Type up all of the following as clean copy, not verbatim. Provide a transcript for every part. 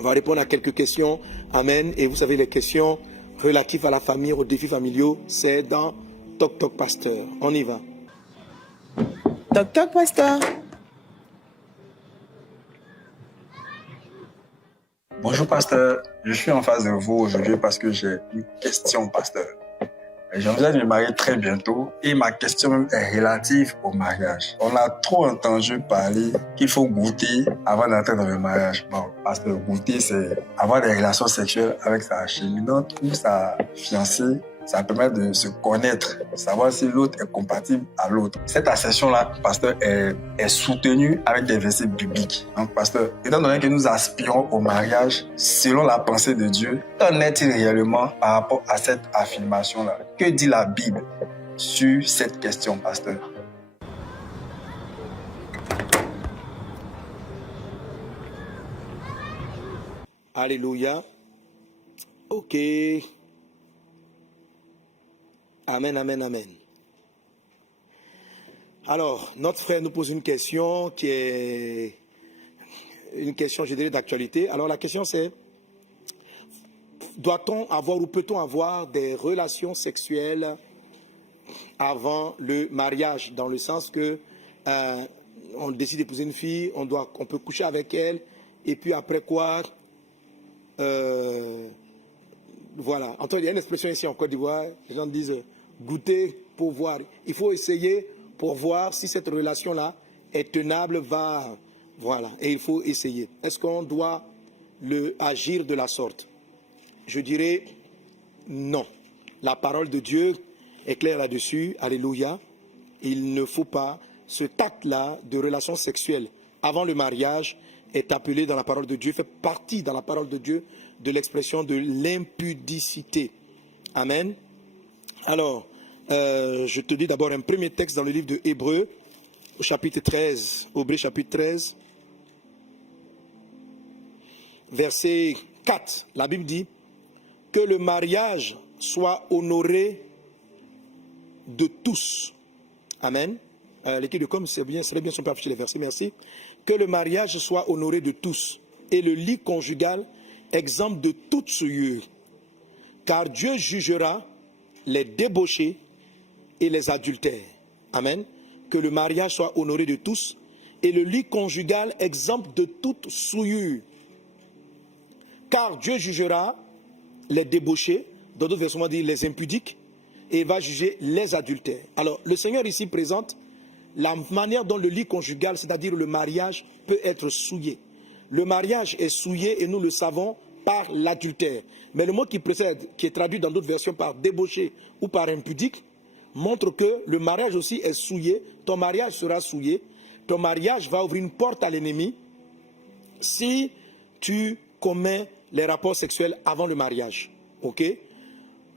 On va répondre à quelques questions. Amen. Et vous savez, les questions relatives à la famille, aux défis familiaux, c'est dans Toc Toc Pasteur. On y va. Toc Toc Pasteur. Bonjour pasteur, je suis en face de vous aujourd'hui parce que j'ai une question pasteur. J'envisage de me marier très bientôt et ma question même est relative au mariage. On a trop entendu parler qu'il faut goûter avant d'entrer dans le mariage. Bon, parce que goûter, c'est avoir des relations sexuelles avec sa cheminante ou sa fiancée. Ça permet de se connaître, savoir si l'autre est compatible à l'autre. Cette assertion-là, pasteur, est soutenue avec des versets bibliques. Donc, pasteur, étant donné que nous aspirons au mariage selon la pensée de Dieu, qu'en est-il réellement par rapport à cette affirmation-là? Que dit la Bible sur cette question, pasteur? Alléluia. Ok. Amen, amen, amen. Alors, notre frère nous pose une question qui est une question, je dirais, d'actualité. Alors, la question c'est, doit-on avoir ou peut-on avoir des relations sexuelles avant le mariage? Dans le sens que on décide d'épouser une fille, on peut coucher avec elle, et puis après quoi, voilà. Antoine, il y a une expression ici en Côte d'Ivoire, les gens disent goûter pour voir. Il faut essayer pour voir si cette relation-là est tenable, voilà. Et il faut essayer. Est-ce qu'on doit agir de la sorte? Je dirais non. La parole de Dieu est claire là-dessus. Alléluia. Il ne faut pas. Ce acte-là de relation sexuelle avant le mariage est appelé dans la parole de Dieu, fait partie dans la parole de Dieu de l'expression de l'impudicité. Amen. Alors, je te dis d'abord un premier texte dans le livre de Hébreux, au chapitre 13, Hébreux chapitre 13, verset 4. La Bible dit que le mariage soit honoré de tous. Amen. L'équipe de com, serait bien si on peut afficher les versets, merci. Que le mariage soit honoré de tous et le lit conjugal exempt de toute souillure. Car Dieu jugera les débauchés et les adultères. Amen. Que le mariage soit honoré de tous et le lit conjugal exempt de toute souillure. Car Dieu jugera les débauchés, dans d'autres versions on dit les impudiques, et il va juger les adultères. Alors, le Seigneur ici présente la manière dont le lit conjugal, c'est-à-dire le mariage, peut être souillé. Le mariage est souillé, et nous le savons, par l'adultère. Mais le mot qui précède, qui est traduit dans d'autres versions par débauché ou par impudique, montre que le mariage aussi est souillé. Ton mariage sera souillé. Ton mariage va ouvrir une porte à l'ennemi si tu commets les rapports sexuels avant le mariage. Ok?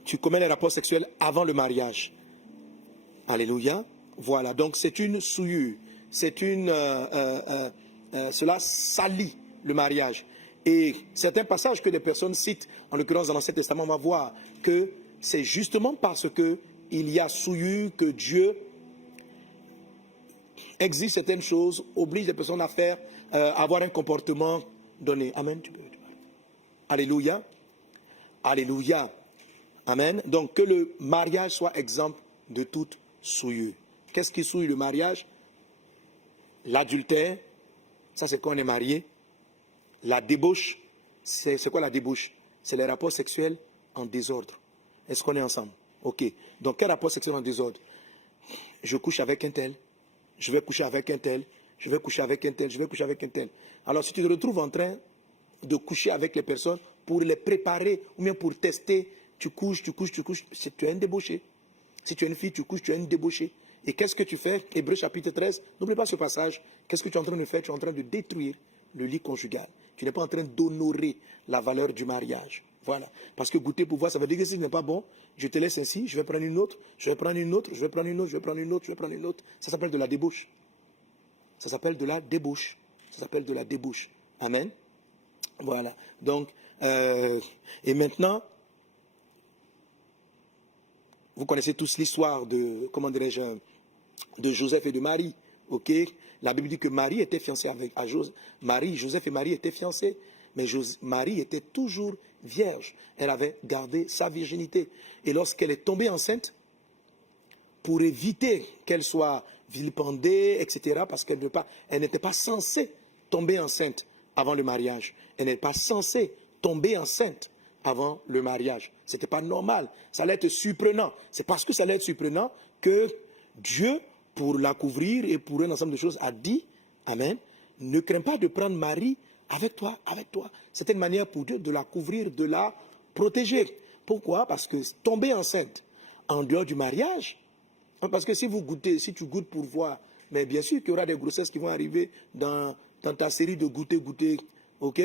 Tu commets les rapports sexuels avant le mariage. Alléluia. Voilà, donc c'est une souillure. C'est cela salit le mariage. Et certains passages que les personnes citent, en l'occurrence dans l'Ancien Testament, on va voir que c'est justement parce qu'il y a souillure que Dieu exige certaines choses, oblige les personnes à faire, avoir un comportement donné. Amen. Alléluia. Alléluia. Amen. Donc que le mariage soit exempt de toute souillure. Qu'est-ce qui souille le mariage? L'adultère, ça c'est quand on est marié. La débauche, c'est quoi la débauche? C'est les rapports sexuels en désordre. Est-ce qu'on est ensemble? Ok. Donc quel rapport sexuel en désordre? Je couche avec un tel, je vais coucher avec un tel, je vais coucher avec un tel, je vais coucher avec un tel. Alors si tu te retrouves en train de coucher avec les personnes pour les préparer ou bien pour tester, tu couches, tu es un débauché. Si tu es une fille, tu couches, tu es une débauchée. Et qu'est-ce que tu fais? Hébreux chapitre 13, n'oublie pas ce passage. Qu'est-ce que tu es en train de faire? Tu es en train de détruire le lit conjugal. Tu n'es pas en train d'honorer la valeur du mariage. Voilà. Parce que goûter pour voir, ça veut dire que si ce n'est pas bon, je te laisse ainsi, je vais prendre une autre, je vais prendre une autre, je vais prendre une autre, je vais prendre une autre, je vais prendre une autre. Ça s'appelle de la débauche. Ça s'appelle de la débauche. Ça s'appelle de la débauche. Amen. Voilà. Donc, et maintenant, vous connaissez tous l'histoire de, comment dirais-je, de Joseph et de Marie. Ok? La Bible dit que Marie était fiancée à Joseph. Joseph et Marie étaient fiancés. Mais Marie était toujours vierge. Elle avait gardé sa virginité. Et lorsqu'elle est tombée enceinte, pour éviter qu'elle soit vilipendée, etc., parce qu'elle n'était pas censée tomber enceinte avant le mariage. Elle n'est pas censée tomber enceinte avant le mariage. Ce n'était pas normal. Ça allait être surprenant. C'est parce que ça allait être surprenant que Dieu, pour la couvrir et pour un ensemble de choses, a dit, Amen, ne crains pas de prendre Marie avec toi, avec toi. C'était une manière pour Dieu de la couvrir, de la protéger. Pourquoi? Parce que tomber enceinte en dehors du mariage, parce que si tu goûtes pour voir, mais bien sûr qu'il y aura des grossesses qui vont arriver dans ta série de goûter, ok?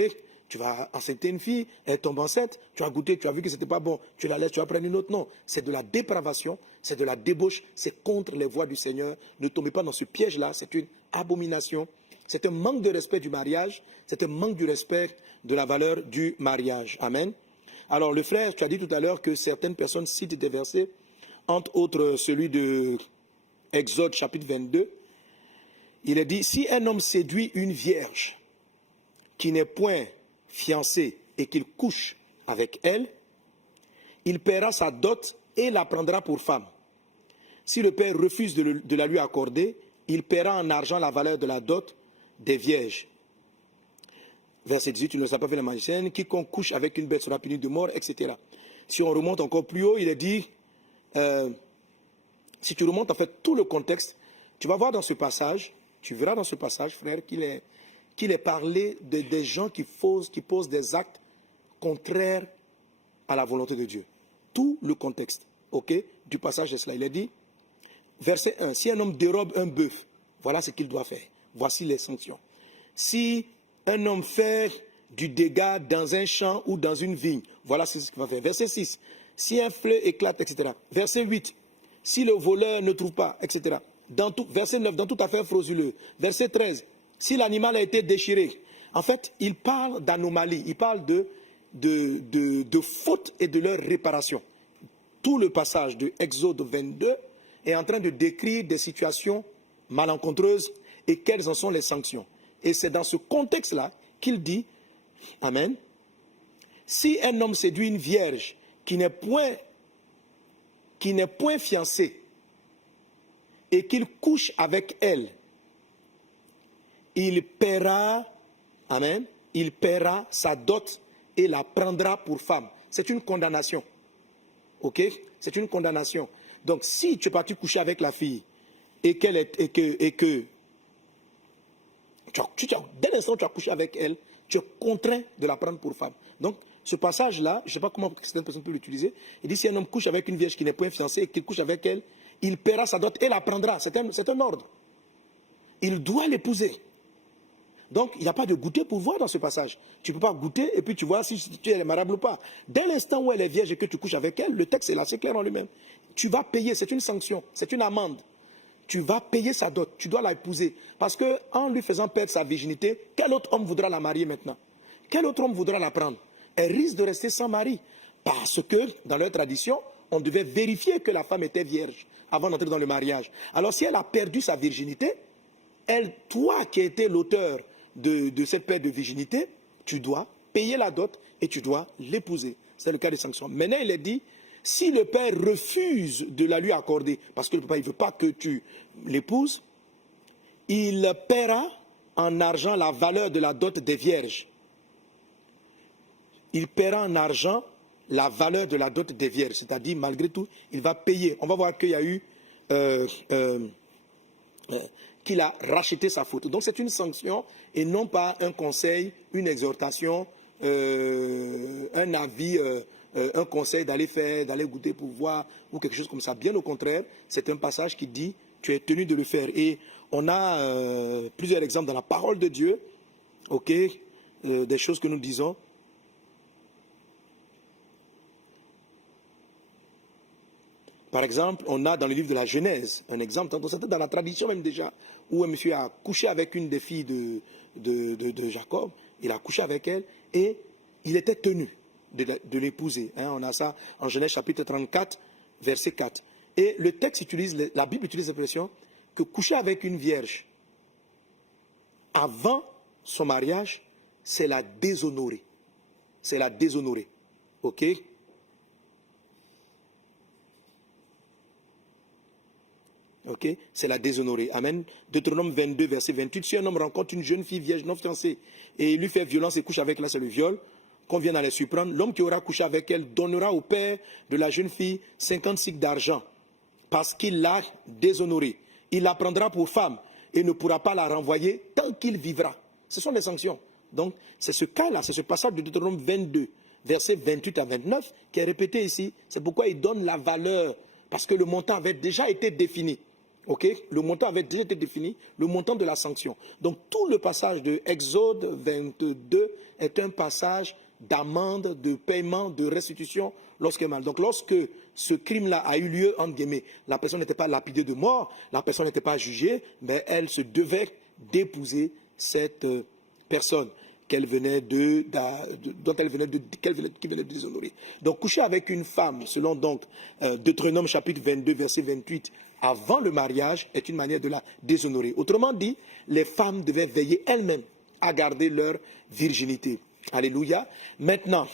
Tu vas enceinte une fille, elle tombe enceinte, tu as goûté, tu as vu que ce n'était pas bon, tu la laisses, tu vas prendre une autre. Non, c'est de la dépravation, c'est de la débauche, c'est contre les voies du Seigneur. Ne tombez pas dans ce piège-là, c'est une abomination. C'est un manque de respect du mariage, c'est un manque du respect de la valeur du mariage. Amen. Alors le frère, tu as dit tout à l'heure que certaines personnes citent des versets, entre autres celui de Exode chapitre 22. Il est dit, si un homme séduit une vierge qui n'est point fiancée et qu'il couche avec elle, il paiera sa dot et la prendra pour femme. Si le père refuse de la lui accorder, il paiera en argent la valeur de la dot des vierges. Verset 18, tu ne sais pas fait la magicienne, quiconque couche avec une bête sera puni de mort, etc. Si on remonte encore plus haut, il est dit, si tu remontes en fait tout le contexte, tu vas voir dans ce passage, tu verras dans ce passage, frère, qu'il est parlé des gens qui posent des actes contraires à la volonté de Dieu. Tout le contexte, ok, du passage de cela. Il est dit, verset 1, si un homme dérobe un bœuf, voilà ce qu'il doit faire. Voici les sanctions. Si un homme fait du dégât dans un champ ou dans une vigne, voilà ce qu'il va faire. Verset 6, si un fleuve éclate, etc. Verset 8, si le voleur ne trouve pas, etc. Verset 9, dans toute affaire frauduleuse. Verset 13, si l'animal a été déchiré. En fait, il parle d'anomalie, il parle de fautes et de leur réparation. Tout le passage de Exode 22 est en train de décrire des situations malencontreuses et quelles en sont les sanctions. Et c'est dans ce contexte-là qu'il dit, Amen, si un homme séduit une vierge qui n'est point fiancée et qu'il couche avec elle, il paiera, Amen, il paiera sa dot et la prendra pour femme. C'est une condamnation. Ok? C'est une condamnation. Donc, si tu es parti coucher avec la fille et que dès l'instant où tu as couché avec elle, tu es contraint de la prendre pour femme. Donc, ce passage-là, je ne sais pas comment certaines personnes peuvent l'utiliser. Il dit, si un homme couche avec une vierge qui n'est point fiancée et qu'il couche avec elle, il paiera sa dot et la prendra. C'est un ordre. Il doit l'épouser. Donc, il n'y a pas de goûter pour voir dans ce passage. Tu ne peux pas goûter et puis tu vois si tu es mariable ou pas. Dès l'instant où elle est vierge et que tu couches avec elle, le texte est là, c'est clair en lui-même. Tu vas payer, c'est une sanction, c'est une amende. Tu vas payer sa dot, tu dois l'épouser. Parce qu'en lui faisant perdre sa virginité, quel autre homme voudra la marier maintenant? Quel autre homme voudra la prendre? Elle risque de rester sans mari. Parce que, dans leur tradition, on devait vérifier que la femme était vierge avant d'entrer dans le mariage. Alors si elle a perdu sa virginité, toi qui as été l'auteur de cette perte de virginité, tu dois payer la dot et tu dois l'épouser. C'est le cas des sanctions. Maintenant, il est dit, si le père refuse de la lui accorder, parce que le papa ne veut pas que tu l'épouses, il paiera en argent la valeur de la dot des vierges. Il paiera en argent la valeur de la dot des vierges. C'est-à-dire, malgré tout, il va payer. On va voir qu'il y a eu... qu'il a racheté sa faute. Donc c'est une sanction et non pas un conseil, une exhortation, un avis, un conseil d'aller goûter pour voir ou quelque chose comme ça. Bien au contraire, c'est un passage qui dit tu es tenu de le faire. Et on a plusieurs exemples dans la parole de Dieu, ok, des choses que nous disons. Par exemple, on a dans le livre de la Genèse un exemple, dans la tradition même déjà, où un monsieur a couché avec une des filles de Jacob, il a couché avec elle et il était tenu de l'épouser. On a ça en Genèse chapitre 34, verset 4. Et le texte utilise, la Bible utilise l'expression que coucher avec une vierge avant son mariage, c'est la déshonorer. C'est la déshonorer. Ok? Ok? C'est la déshonorer. Amen. Deutéronome 22, verset 28. Si un homme rencontre une jeune fille vierge non fiancée et il lui fait violence et couche avec elle, c'est le viol, qu'on vienne à les surprendre. L'homme qui aura couché avec elle donnera au père de la jeune fille 50 cycles d'argent parce qu'il l'a déshonorée. Il la prendra pour femme et ne pourra pas la renvoyer tant qu'il vivra. Ce sont les sanctions. Donc, c'est ce cas-là, c'est ce passage de Deutéronome 22, versets 28 à 29, qui est répété ici. C'est pourquoi il donne la valeur, parce que le montant avait déjà été défini. Ok? Le montant avait déjà été défini, le montant de la sanction. Donc, tout le passage de Exode 22 est un passage d'amende, de paiement, de restitution lorsqu'il est mal. Donc, lorsque ce crime-là a eu lieu, entre guillemets, la personne n'était pas lapidée de mort, la personne n'était pas jugée, mais elle se devait d'épouser cette personne qu'elle venait qui venait de déshonorer. Donc, coucher avec une femme, selon donc Deutéronome chapitre 22, verset 28, avant le mariage, est une manière de la déshonorer. Autrement dit, les femmes devaient veiller elles-mêmes à garder leur virginité. Alléluia. Maintenant,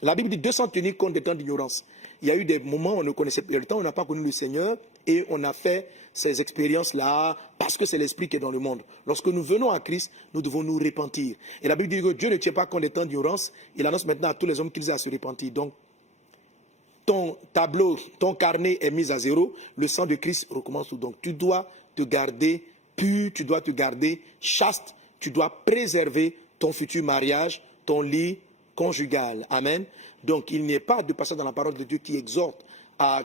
la Bible dit 200 tenir compte des temps d'ignorance. Il y a eu des moments où on ne connaissait pas le temps, on n'a pas connu le Seigneur et on a fait ces expériences-là parce que c'est l'Esprit qui est dans le monde. Lorsque nous venons à Christ, nous devons nous repentir. Et la Bible dit que Dieu ne tient pas compte des temps d'ignorance. Il annonce maintenant à tous les hommes qu'ils aient à se repentir. Donc, ton tableau, ton carnet est mis à zéro. Le sang de Christ recommence tout. Donc, tu dois te garder pur, tu dois te garder chaste, tu dois préserver ton futur mariage, ton lit conjugal. Amen. Donc, il n'y a pas de passage dans la parole de Dieu qui exhorte à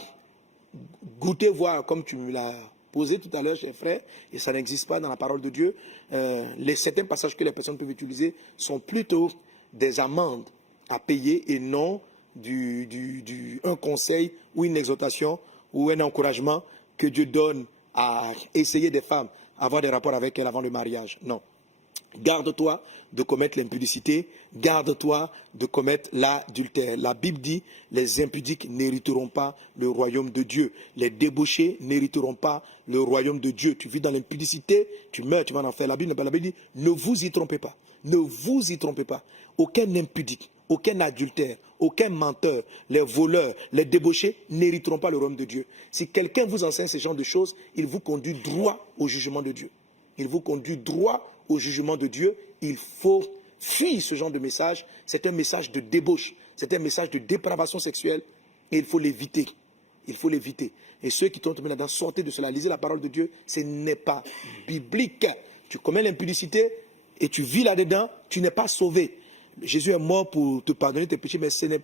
goûter, voir, comme tu me l'as posé tout à l'heure, cher frère, et ça n'existe pas dans la parole de Dieu. Certains passages que les personnes peuvent utiliser sont plutôt des amendes à payer et non un conseil ou une exhortation ou un encouragement que Dieu donne à essayer des femmes à avoir des rapports avec elles avant le mariage. Non. Garde-toi de commettre l'impudicité, garde-toi de commettre l'adultère. La Bible dit, les impudiques n'hériteront pas le royaume de Dieu. Les débauchés n'hériteront pas le royaume de Dieu. Tu vis dans l'impudicité, tu meurs, tu vas en enfer. La Bible dit, ne vous y trompez pas. Ne vous y trompez pas. Aucun impudique, aucun adultère, aucun menteur, les voleurs, les débauchés n'hériteront pas le royaume de Dieu. Si quelqu'un vous enseigne ce genre de choses, il vous conduit droit au jugement de Dieu. Il vous conduit droit au jugement de Dieu. Il faut fuir ce genre de message. C'est un message de débauche. C'est un message de dépravation sexuelle. Et il faut l'éviter. Il faut l'éviter. Et ceux qui tombent là-dedans, sortez de cela. Lisez la parole de Dieu. Ce n'est pas biblique. Tu commets l'impudicité et tu vis là-dedans. Tu n'es pas sauvé. Jésus est mort pour te pardonner tes péchés, mais il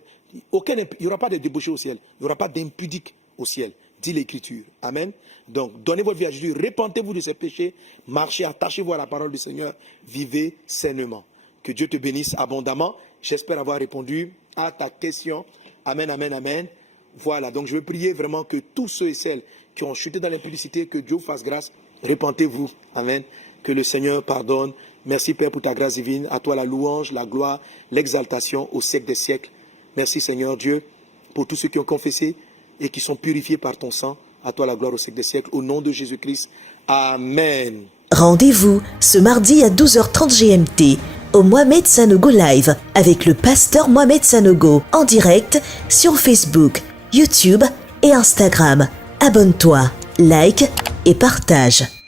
n'y aura pas de débauché au ciel. Il n'y aura pas d'impudique au ciel. Dit l'Écriture. Amen. Donc, donnez votre vie à Jésus, repentez-vous de ces péchés, marchez, attachez-vous à la parole du Seigneur, vivez sainement. Que Dieu te bénisse abondamment. J'espère avoir répondu à ta question. Amen, amen, amen. Voilà, donc je veux prier vraiment que tous ceux et celles qui ont chuté dans l'impudicité, que Dieu vous fasse grâce. Repentez-vous. Amen. Que le Seigneur pardonne. Merci Père pour ta grâce divine. À toi la louange, la gloire, l'exaltation au siècle des siècles. Merci Seigneur Dieu pour tous ceux qui ont confessé et qui sont purifiés par ton sang. À toi la gloire au siècle des siècles. Au nom de Jésus-Christ. Amen. Rendez-vous ce mardi à 12h30 GMT au Mohamed Sanogo Live avec le pasteur Mohamed Sanogo en direct sur Facebook, YouTube et Instagram. Abonne-toi, like et partage.